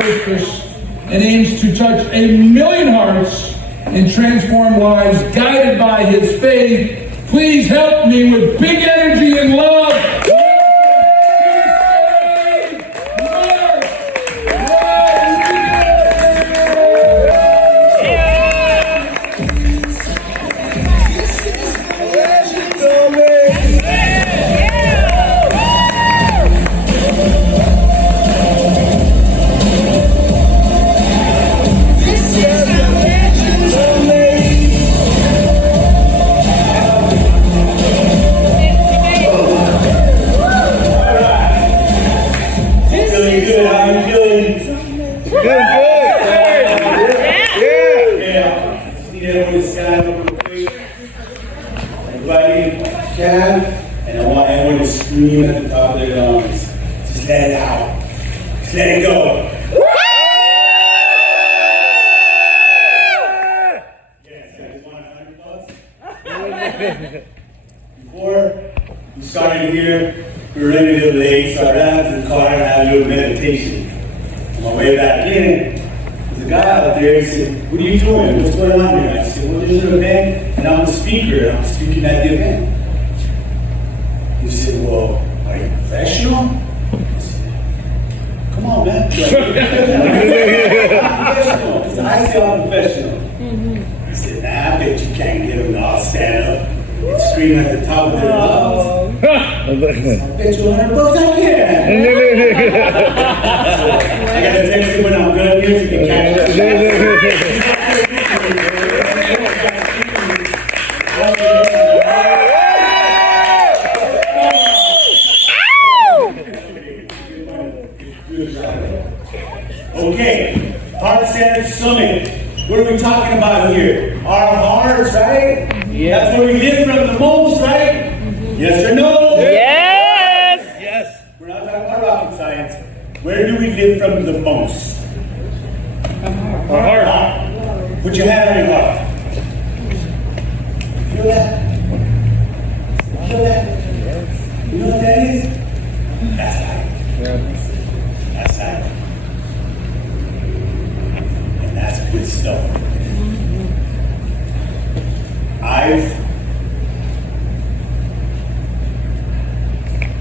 purpose and aims to touch 1,000,000 hearts and transform lives guided by his faith. Please help me with big energy and love. And I want everyone to scream at the top of their lungs. Just let it out. Just let it go. Yes, I just want 100 bucks. Before we started here, we were running a little late, so I ran out to the car and had a little meditation. On my way back in, there's a guy out there. He said, "What are you doing? What's going on here?" I said, "Well, there's an event, and I'm the speaker, and I'm speaking at the event." He said, "Well, are you professional?" I said, "Come on, man." I'm professional. Because I say I'm professional. He said, "Nah, I bet you can't get them to all stand up and scream at the top of their lungs." I bet you 100 bucks I can. So, I got to text you when I'm done here so you can catch up. Okay, Heart-Centered Summit. What are we talking about here? Our hearts, right? Yeah. That's where we live from the most, right? Yes or no? Yes! Yes. We're not talking about rocket science. Where do we live from the most? Our heart. Put your hand on your heart. Feel that? Feel that? You know what that is? That's right. That's right. That's good stuff. I've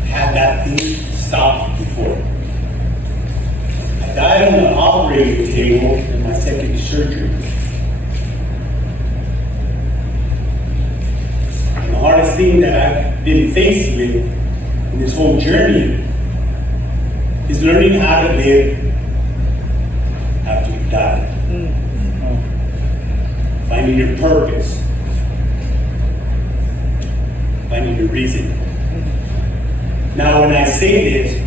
had that thing stop before. I died on the operating table in my second surgery. And the hardest thing that I've been faced with in this whole journey is learning how to live after you die. Finding your purpose. Finding your reason. Now, when I say this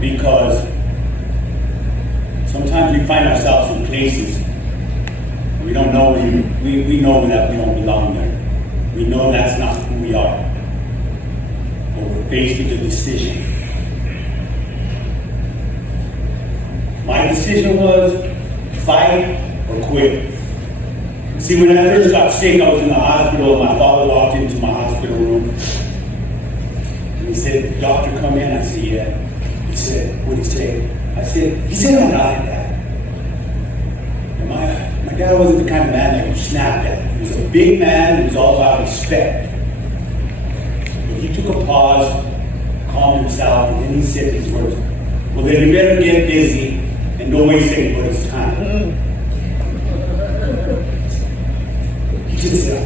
because sometimes we find ourselves in places we don't know, we know that we don't belong there. We know that's not who we are. But we're faced with a decision. My decision was fight or quit. See, when I first got sick, I was in the hospital. My father walked into my hospital room. And he said, "Doctor, come in." I said, "Yeah." He said, "What did he say?" I said, "He said I'm dying, Dad." And my dad wasn't the kind of man that you snapped at. He was a big man who was all about respect. But he took a pause, calmed himself, and then he said these words, "Well, then you better get busy and don't waste anybody's time." He just said,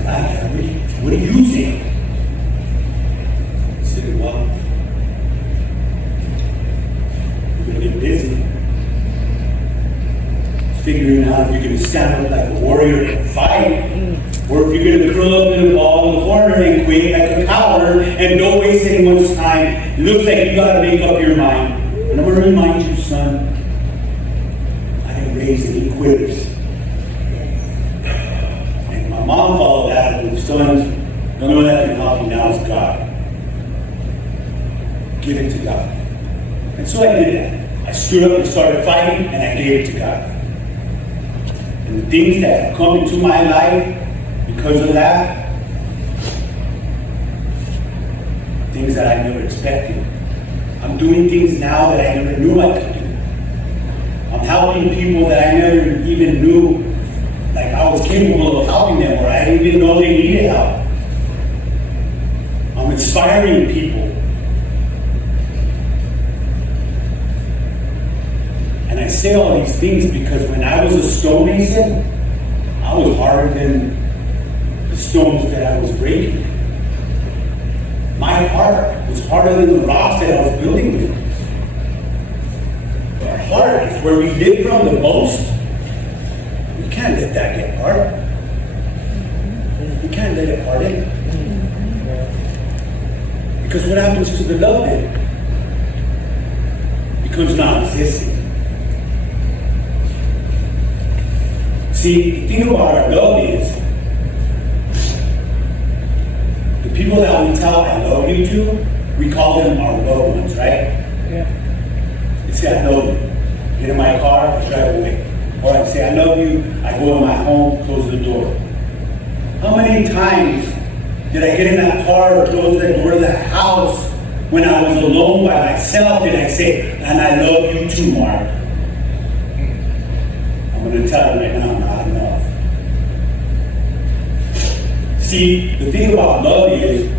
"What are you saying?" I said, "Well, we're going to get busy. Figuring out if you're going to stand up like a warrior and fight, or if you're going to curl up in a ball in the corner and quit like a coward and don't waste anyone's time. It looks like you got to make up your mind. And I'm going to remind you, son, I didn't raise any quitters." And my mom followed that with, "Son, the only one that can help you now is God. Give it to God." And so I did that. I stood up and started fighting, and I gave it to God. And the things that have come into my life because of that, things that I never expected. I'm doing things now that I never knew I could do. I'm helping people that I never even knew, like I was capable of helping them, or I didn't even know they needed help. I'm inspiring people. And I say all these things because when I was a stonemason, I was harder than the stones that I was breaking. My heart was harder than the rocks that I was building with. Our heart is where we live from the most. We can't let that get hard. We can't let it harden. Because what happens to the love then? It becomes non-existent. See, the thing about our love is, the people that we tell I love you to, we call them our loved ones, right? Yeah. You say I love you. Get in my car, I drive away. Or I say I love you, I go in my home, close the door. How many times did I get in that car or close the door of that house when I was alone by myself and I say, and I love you too, Mark? I'm going to tell you right now, not enough. See, the thing about love is,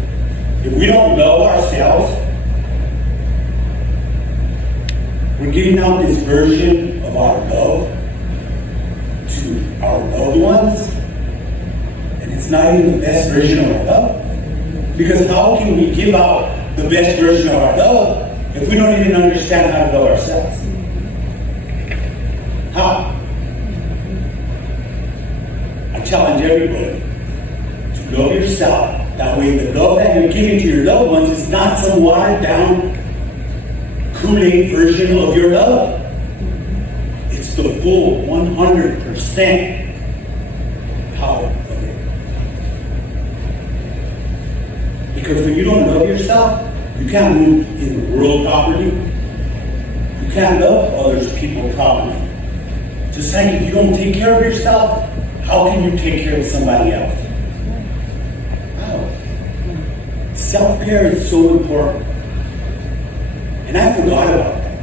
if we don't love ourselves, we're giving out this version of our love to our loved ones, and it's not even the best version of our love. Because how can we give out the best version of our love if we don't even understand how to love ourselves? How? I challenge everybody to love yourself. That way the love that you're giving to your loved ones is not some watered down Kool-Aid version of your love. It's the full 100% power of it. Because when you don't love yourself, you can't move in the world properly. You can't love others people properly. Just like if you don't take care of yourself, how can you take care of somebody else? Wow. Self-care is so important. And I forgot about that.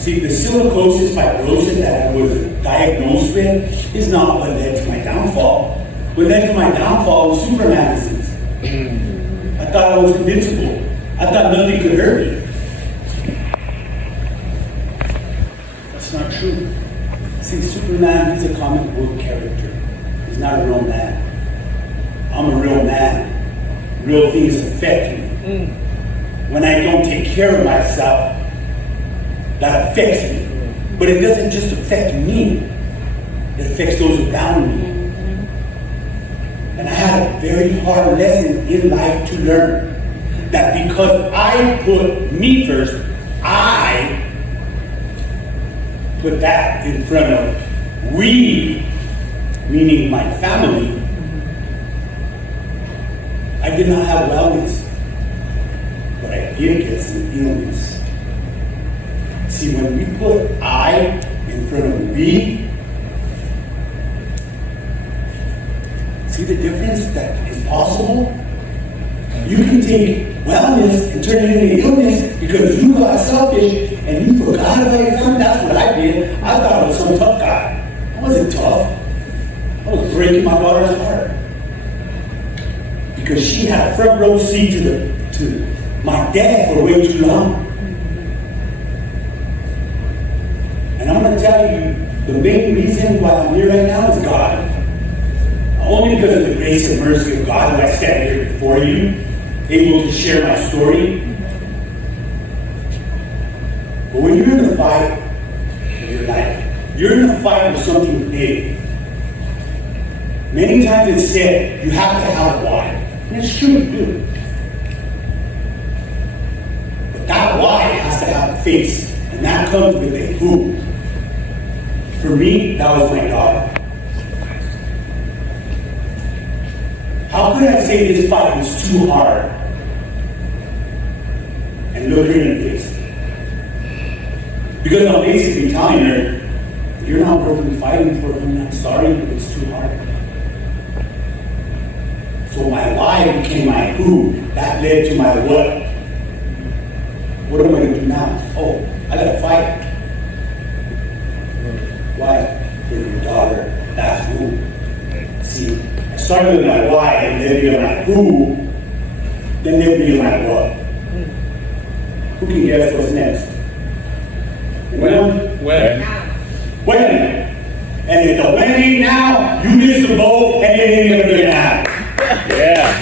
See, the silicosis fibrosis that I was diagnosed with is not what led to my downfall. What led to my downfall was Superman disease. I thought I was invincible. I thought nothing could hurt me. That's not true. See, Superman is a comic book character. He's not a real man. I'm a real man. Real things affect me. When I don't take care of myself, that affects me. But it doesn't just affect me. It affects those around me. And I had a very hard lesson in life to learn. That because I put me first, I put that in front of we, meaning my family, I did not have wellness. But I did get some illness. See, when we put I in front of we, see the difference that is possible? You can take wellness and turn it into illness because you got selfish and you forgot about your family. That's what I did. I thought I was some tough guy. I wasn't tough. I was breaking my daughter's heart. Because she had a front row seat to my dad for way too long. And I'm going to tell you, the main reason why I'm here right now is God. Only because of the grace and mercy of God do I stand here before you, able to share my story. But when you're in the fight of your life, you're in the fight with something big. Many times it's said, you have to have a why. And it's true, you do. But that why has to have a face. And that comes with a who. For me, that was my daughter. How could I say this fight was too hard? And look her in the face. Because I'm basically telling her, you're not worth fighting for. I'm not sorry, but it's too hard. So my why became my who. That led to my what? What am I going to do now? Oh, I got to fight. Why? For your daughter. That's who. See, I started with my why, and then be my who, then they'll be my what. Who can guess what's next? Anyone? When? And if the when ain't now, you miss the boat, and it ain't never gonna happen. Yeah.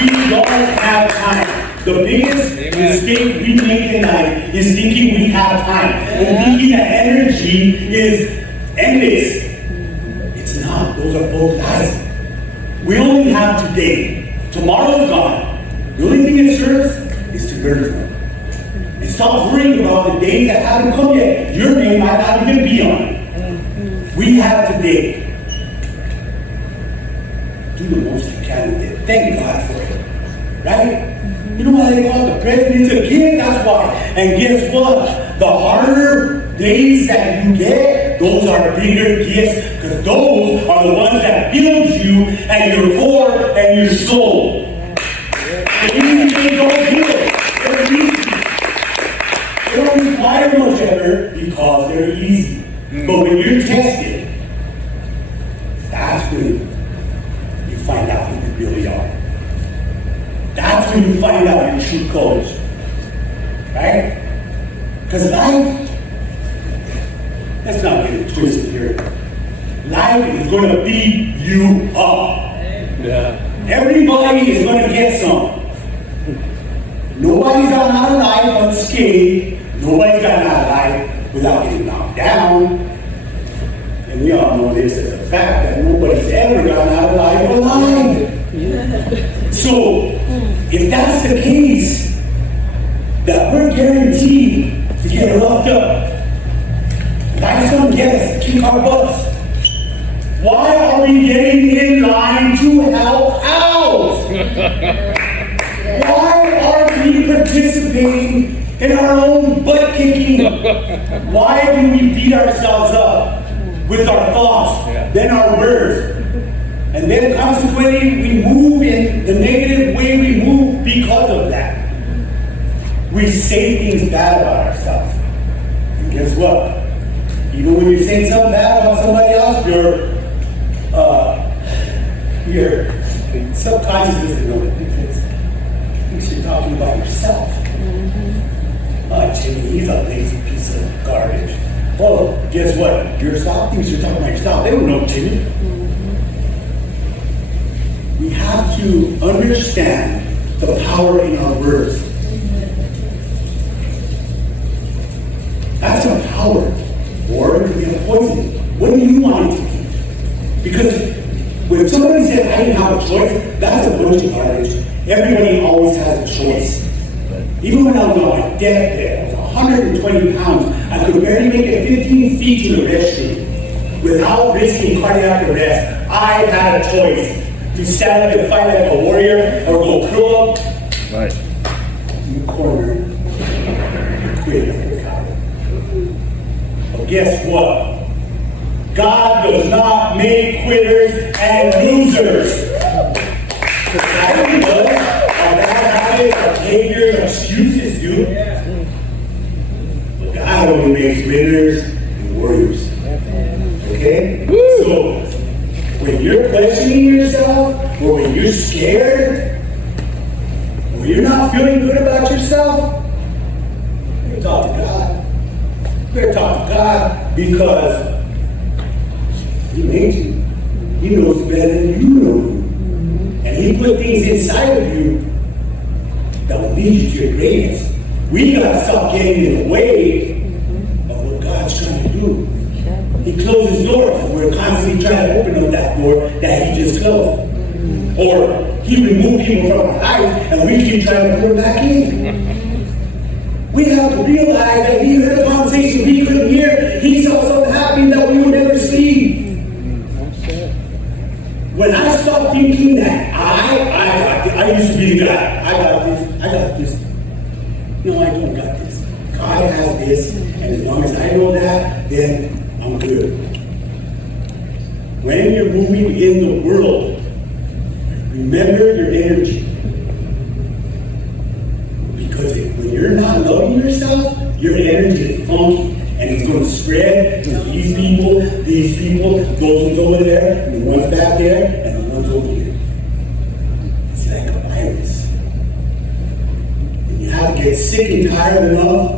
We don't have time. The biggest mistake we make in life is thinking we have time. And thinking that energy is endless. It's not. Those are both lies. We only have today. Tomorrow's gone. The only thing it serves is to learn from it. And stop worrying about the days that haven't come yet. Your name might not even be on it. We have today. Do the most you can with it. Thank God for it. Right? You know why they call the president's a gift? That's why. And guess what? The harder days that you get, those are bigger gifts, because those are the ones that build you and your core and your soul. The easy things don't do it. They're easy. They don't require much effort because they're easy. But when you're tested, that's when you find out who you really are. That's when you find out your true colors. Right? Because life, let's not get it twisted here. Life is going to beat you up. Yeah. Everybody is going to get some. Nobody's gotten out of life unscathed. Nobody's gotten out of life without getting knocked down. And we all know this as a fact that nobody's ever gotten out of life alive. So, if that's the case, that we're guaranteed to get roughed up, life's going to get us, kick our butts. Why are we getting in line to help out? Why are we participating in our own butt kicking? Why do we beat ourselves up with our thoughts, then our words? And then consequently, we move in the negative way we move because of that. We say things bad about ourselves. And guess what? Even when you say something bad about somebody else, your subconscious doesn't know the difference. You're talking about yourself. Jimmy, he's a lazy piece of garbage. Well, guess what? Yourself thinks you're talking about yourself. They don't know, Jimmy. We have to understand the power in our words. That's a power. Or it could be a poison. What do you want it to be? Because when somebody says, I didn't have a choice, that's a bunch of garbage. Everybody always has a choice. Even when I was on my deathbed, I was 120 pounds. I could barely make it 15 feet to the restroom. Without risking cardiac arrest, I had a choice. To stand up and fight like a warrior, or go curl up Right. in the corner and quit like a coward. But guess what? God does not make quitters and losers. Society does. Our bad habits, our behaviors, our excuses do. But God only makes winners and warriors. Okay? So, when you're questioning yourself, or when you're scared, or you're not feeling good about yourself, you better talk to God. You better talk to God because He made you. He knows better than you know. And He put things inside of you that will lead you to your greatness. We gotta stop getting in the way of what God's trying to do. He closes doors. We're constantly trying to open up that door that He just closed. Or He removed people from our life and we keep trying to put it back in. We have to realize that He heard a conversation we couldn't hear. He saw something happening that we would never see. When I stopped thinking that I used to be the guy. I got this. No, I don't got this. God has this, and as long as I know that, then I'm good. When you're moving in the world, remember your energy. you're not loving yourself, your energy is funky. And it's going to spread to these people, those ones over there, and the ones back there, and the ones over here. It's like a virus. And you have to get sick and tired enough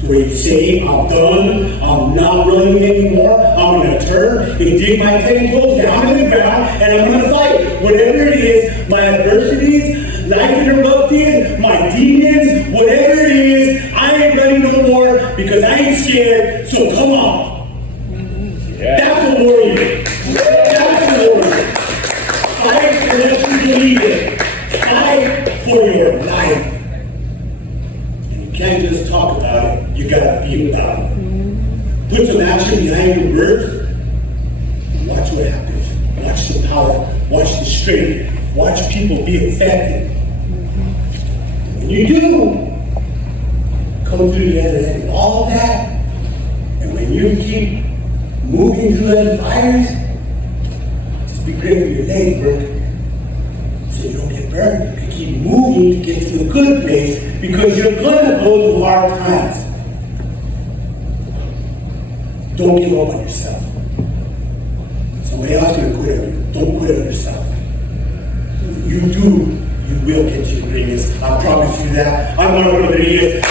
to where you say, I'm done, I'm not running anymore, I'm going to turn and dig my 10 toes down in the ground, and I'm going to fight. Whatever it is, my adversities, life interrupted, my demons, whatever it is, I ain't running no more because I ain't scared, so come on. Yeah. That's a warrior. That's a warrior. Fight for what you believe in. Fight for your life. And you can't just talk about it, you gotta be about it. Put some action behind your words and watch what happens. Watch the power, watch the strength, watch people be affected. When you do, come through the other end of all that, and when you keep moving through those fires, just be grateful for your legs, bro, so you don't get burned. You can keep moving to get to a good place because you're gonna go through hard times. Don't give up on yourself. Somebody else is gonna quit on you. Don't quit on yourself. When you do, you will get to your greatness. I promise you that. I'm one of the greatest.